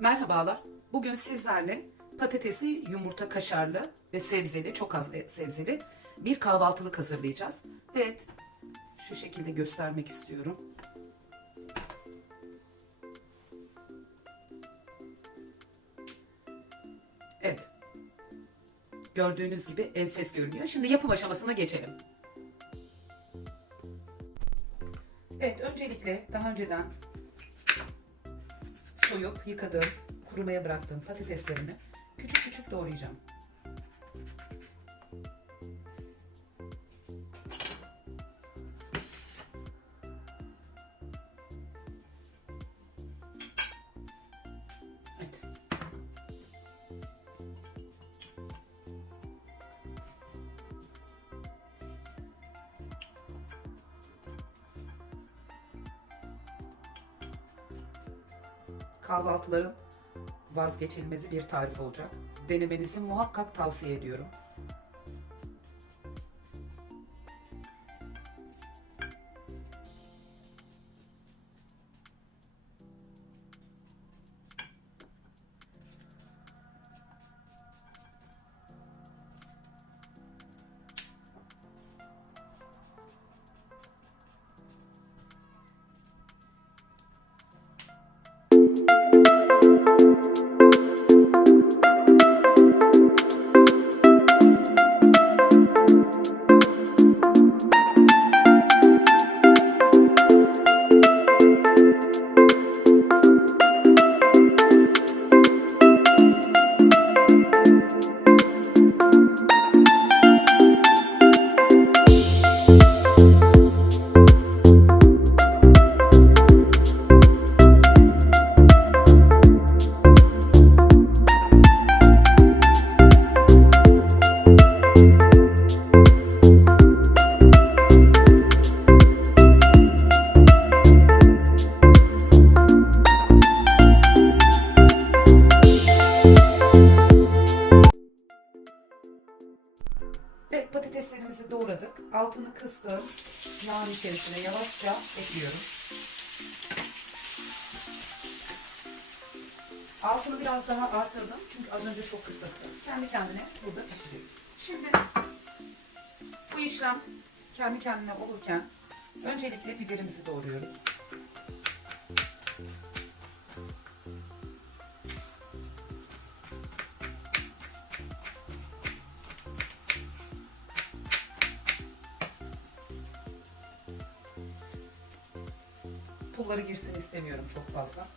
Merhabalar. Bugün sizlerle patatesli, yumurta kaşarlı ve sebzeli, çok az e- sebzeli bir kahvaltılık hazırlayacağız. Evet, şu şekilde göstermek istiyorum. Evet. Gördüğünüz gibi enfes görünüyor. Şimdi yapım aşamasına geçelim. Evet, öncelikle daha önceden soyup yıkadığım, kurumaya bıraktığım patateslerimi küçük küçük doğrayacağım. Kahvaltıların vazgeçilmezi bir tarif olacak. Denemenizi muhakkak tavsiye ediyorum. Patateslerimizi doğradık. Altını kıstım. Yağın içerisine yavaşça ekliyorum. Altını biraz daha artırdım. Çünkü az önce çok kısıktı. Kendi kendine burada pişiriyor. Şimdi bu işlem kendi kendine olurken öncelikle biberimizi doğruyoruz. Pulları girsin istemiyorum çok fazla.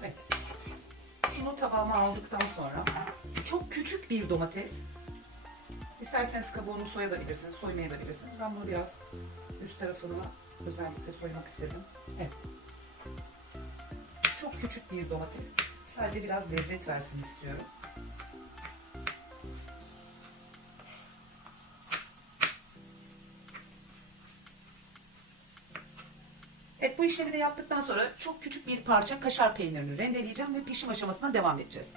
Evet. Bunu tabağıma aldıktan sonra çok küçük bir domates. İsterseniz kabuğunu soyabilirsiniz, soymayabilirsiniz. Ben bunu biraz üst tarafını özellikle soymak istedim. Evet. Çok küçük bir domates. Sadece biraz lezzet versin istiyorum. Evet bu işlemi de yaptıktan sonra çok küçük bir parça kaşar peynirini rendeleyeceğim ve pişim aşamasına devam edeceğiz.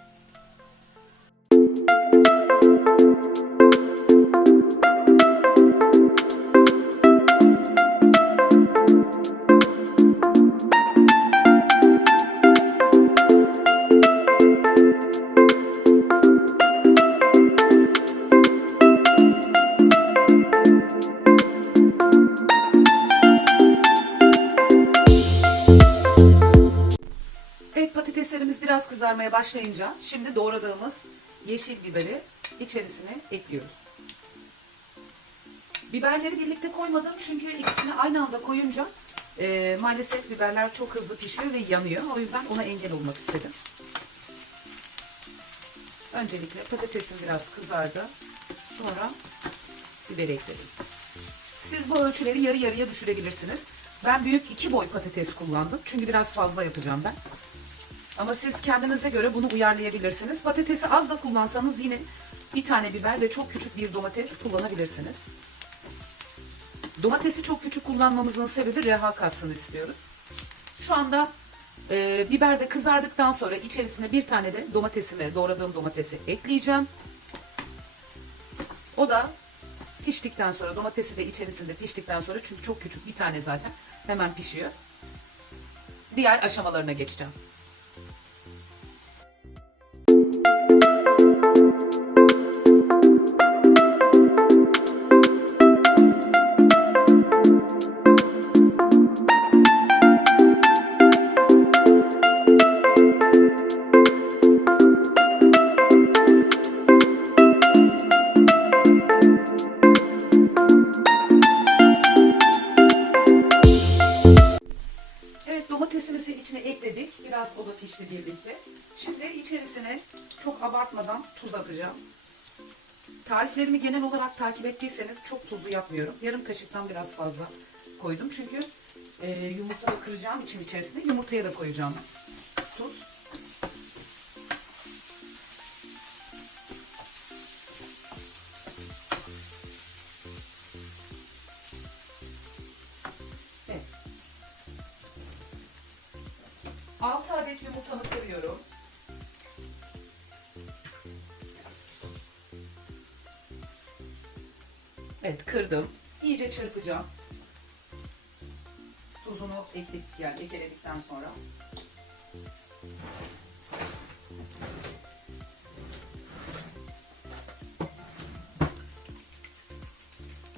Biraz kızarmaya başlayınca şimdi doğradığımız yeşil biberi içerisine ekliyoruz. Biberleri birlikte koymadım çünkü ikisini aynı anda koyunca e, maalesef biberler çok hızlı pişiyor ve yanıyor. O yüzden ona engel olmak istedim. Öncelikle patatesim biraz kızardı. Sonra biberi ekledim. Siz bu ölçüleri yarı yarıya düşürebilirsiniz. Ben büyük iki boy patates kullandım. Çünkü biraz fazla yapacağım ben. Ama siz kendinize göre bunu uyarlayabilirsiniz. Patatesi az da kullansanız yine bir tane biber ve çok küçük bir domates kullanabilirsiniz. Domatesi çok küçük kullanmamızın sebebi reha katsın istiyoruz. Şu anda e, biber de kızardıktan sonra içerisine bir tane de domatesimi, doğradığım domatesi ekleyeceğim. O da piştikten sonra domatesi de içerisinde piştikten sonra çünkü çok küçük bir tane zaten hemen pişiyor. Diğer aşamalarına geçeceğim. O da pişti birlikte. Şimdi içerisine çok abartmadan tuz atacağım. Tariflerimi genel olarak takip ettiyseniz çok tuzlu yapmıyorum. Yarım kaşıktan biraz fazla koydum. Çünkü e, yumurtayı kıracağım için içerisine yumurtaya da koyacağım tuz. 6 adet yumurtamı kırıyorum. Evet kırdım. İyice çırpacağım. Tuzunu ekledik yani ekeledikten sonra.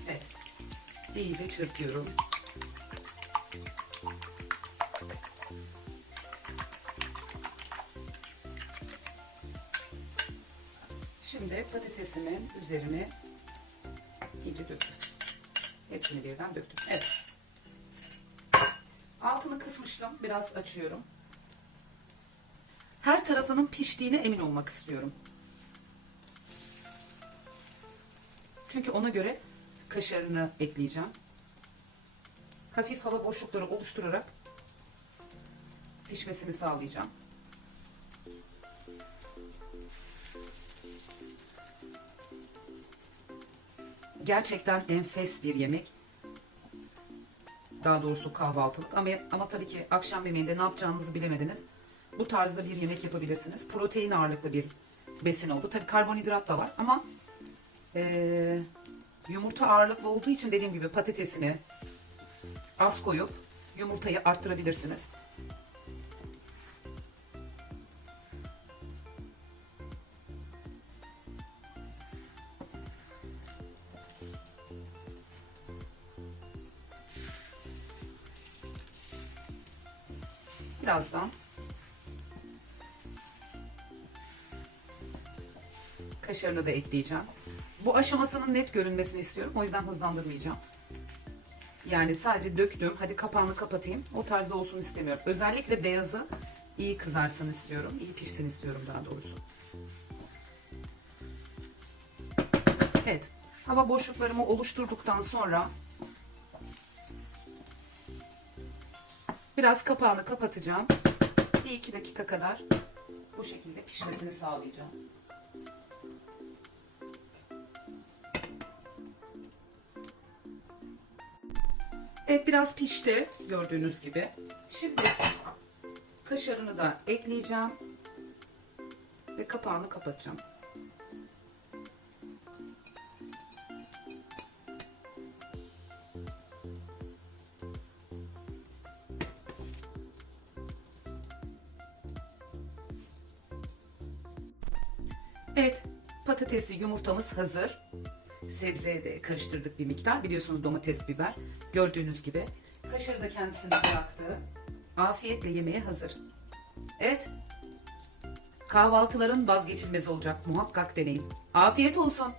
Evet. İyice çırpıyorum. Şimdi patatesimin üzerine iyice döktüm. Hepsini birden döktüm. Evet. Altını kısmıştım. Biraz açıyorum. Her tarafının piştiğine emin olmak istiyorum. Çünkü ona göre kaşarını ekleyeceğim. Hafif hava boşlukları oluşturarak pişmesini sağlayacağım. Gerçekten enfes bir yemek. Daha doğrusu kahvaltılık ama, ama tabii ki akşam yemeğinde ne yapacağınızı bilemediniz. Bu tarzda bir yemek yapabilirsiniz. Protein ağırlıklı bir besin oldu. Tabii karbonhidrat da var ama eee, yumurta ağırlıklı olduğu için dediğim gibi patatesini az koyup yumurtayı arttırabilirsiniz. Birazdan kaşarını da ekleyeceğim. Bu aşamasının net görünmesini istiyorum. O yüzden hızlandırmayacağım. Yani sadece döktüm. Hadi kapağını kapatayım. O tarzda olsun istemiyorum. Özellikle beyazı iyi kızarsın istiyorum. İyi pişsin istiyorum daha doğrusu. Evet. Hava boşluklarımı oluşturduktan sonra biraz kapağını kapatacağım. Bir iki dakika kadar bu şekilde pişmesini sağlayacağım. Evet biraz pişti gördüğünüz gibi. Şimdi kaşarını da ekleyeceğim ve kapağını kapatacağım. Patatesli yumurtamız hazır. Sebzeye de karıştırdık bir miktar. Biliyorsunuz domates, biber. Gördüğünüz gibi. Kaşarı da kendisini bıraktı. Afiyetle yemeğe hazır. Evet. Kahvaltıların vazgeçilmezi olacak. Muhakkak deneyin. Afiyet olsun.